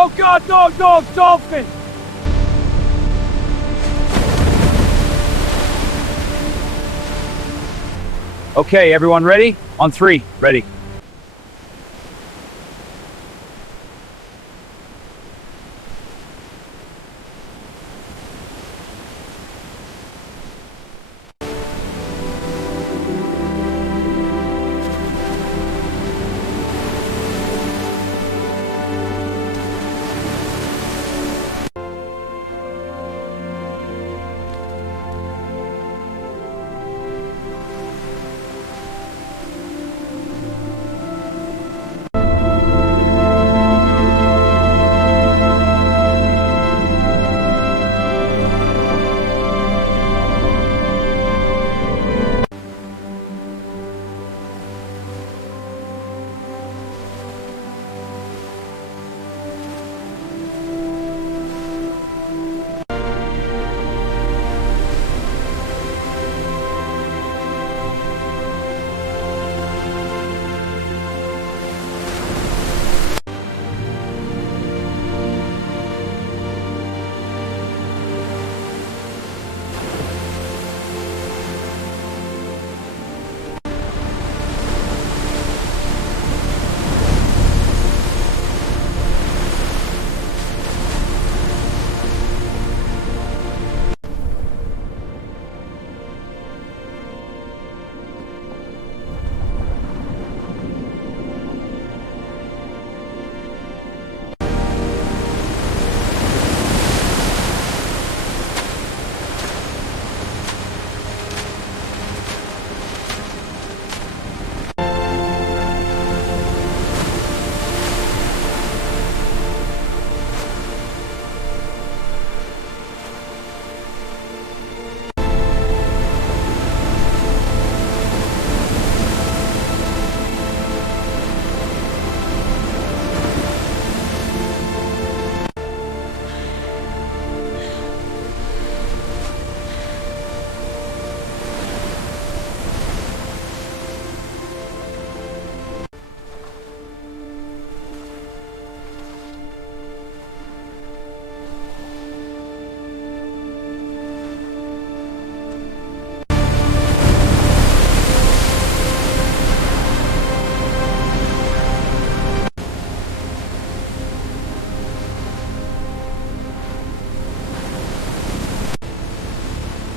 Oh God, no, no, Dolphin! Okay, everyone ready? On 3, ready.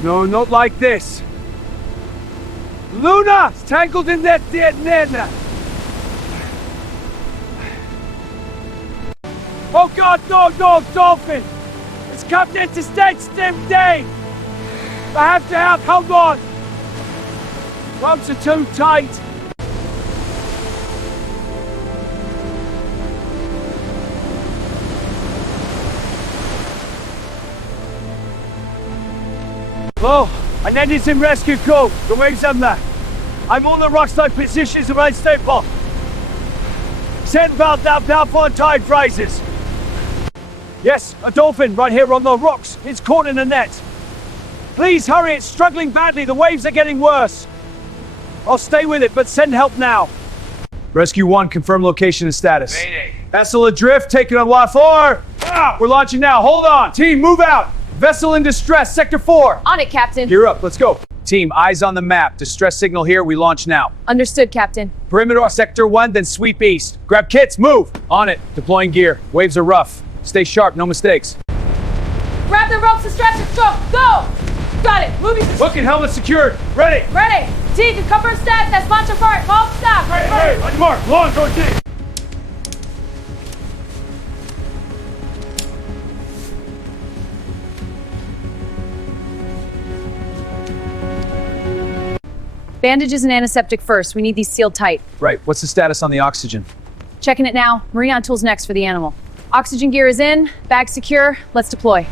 No, not like this. Luna! It's tangled in that dead nana! Oh God, no, no, Dolphin! It's come into state stem day! I have to help, hold on! Ropes are too tight! Oh, I needed some rescue call. The waves on there. I'm on the rockside positions around staple. Send valve down for tide rises. Yes, a dolphin right here on the rocks. It's caught in a net. Please hurry, it's struggling badly. The waves are getting worse. I'll stay with it, but send help now. Rescue 1, confirm location and status. Mayday. Vessel adrift, taking on lot 4. We're launching now, hold on. Team, move out. Vessel in distress, sector 4. On it, Captain. Gear up, let's go. Team, eyes on the map. Distress signal here, we launch now. Understood, Captain. Perimeter sector 1, then sweep east. Grab kits, move. On it, deploying gear. Waves are rough. Stay sharp, no mistakes. Grab the ropes and stretch it, go! Got it, moving. Booking, helmet secured. Ready. Ready. T, to cover stack, that's launch apart. All stop. Hey, on your mark, launch, go T. Bandages and antiseptic first. We need these sealed tight. Right, what's the status on the oxygen? Checking it now. Marine tools next for the animal. Oxygen gear is in, bag secure. Let's deploy.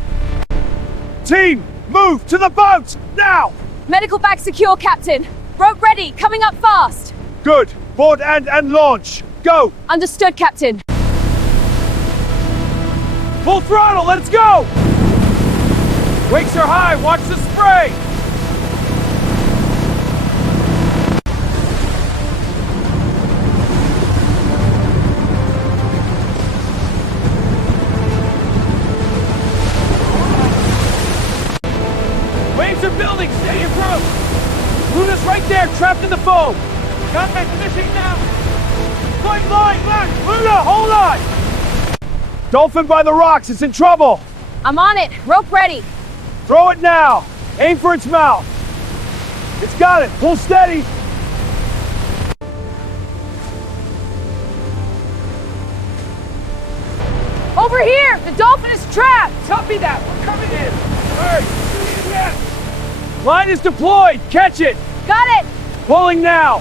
Team, move to the boat, now! Medical bag secure, Captain. Rope ready, coming up fast. Good, board and launch, go! Understood, Captain. Full throttle, let's go! Wakes are high, watch the spray! trapped in the foam. Contact finishing now. Line, left. Luna, hold on. Dolphin by the rocks. It's in trouble. I'm on it. Rope ready. Throw it now. Aim for its mouth. It's got it. Pull steady. Over here. The dolphin is trapped. Copy that. We're coming in. All right. Line is deployed. Catch it. Got it. Pulling now.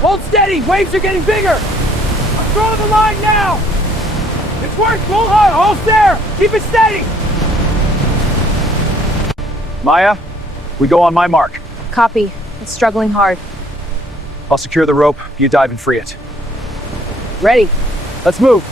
Hold steady. Waves are getting bigger. I'm throwing the line now. It's worked. Pull hard. Hold there. Keep it steady. Maya, we go on my mark. Copy. It's struggling hard. I'll secure the rope. You dive and free it. Ready. Let's move.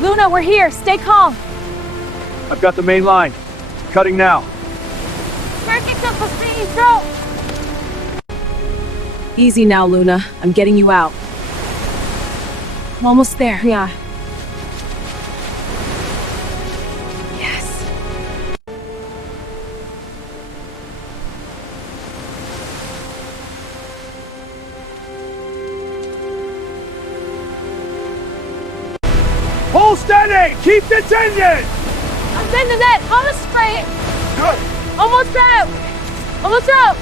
Luna, we're here. Stay calm. I've got the main line. Cutting now. Easy now, Luna. I'm getting you out. I'm almost there. Yeah. Yes. Pull steady. Keep the tension. I'm in the net. I'm gonna spray it. Good. Almost out. Almost out.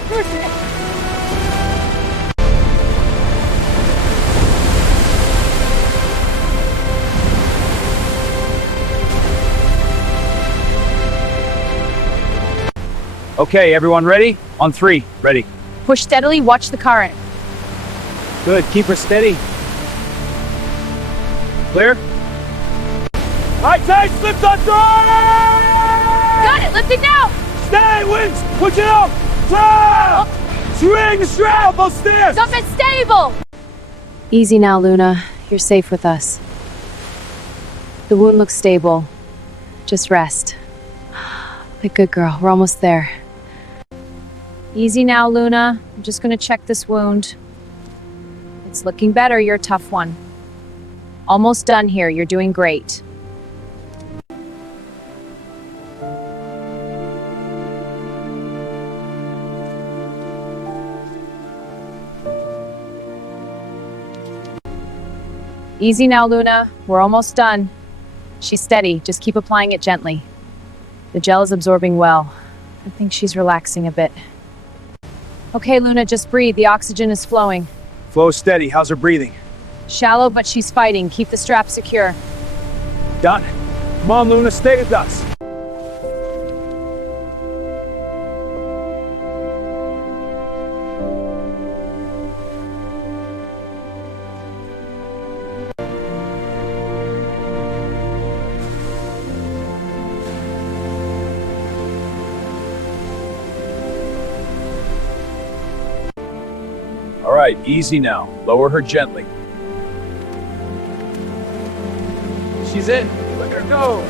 Okay, everyone ready? On 3, ready. Push steadily. Watch the current. Good, keep her steady. Clear? High tide slipped on through! Got it. Lifting now. Stay, wings! Push it up! Drop! Swing the strap! I'll steer! Stop it. Stable. Easy now, Luna. You're safe with us. The wound looks stable. Just rest. A good girl. We're almost there. Easy now, Luna. I'm just gonna check this wound. It's looking better. You're a tough one. Almost done here. You're doing great. Easy now, Luna. We're almost done. She's steady. Just keep applying it gently. The gel is absorbing well. I think she's relaxing a bit. Okay, Luna, just breathe. The oxygen is flowing. Flow steady. How's her breathing? Shallow, but she's fighting. Keep the strap secure. Done. Come on, Luna, stay with us. All right, easy now. Lower her gently. She's in. Let her go.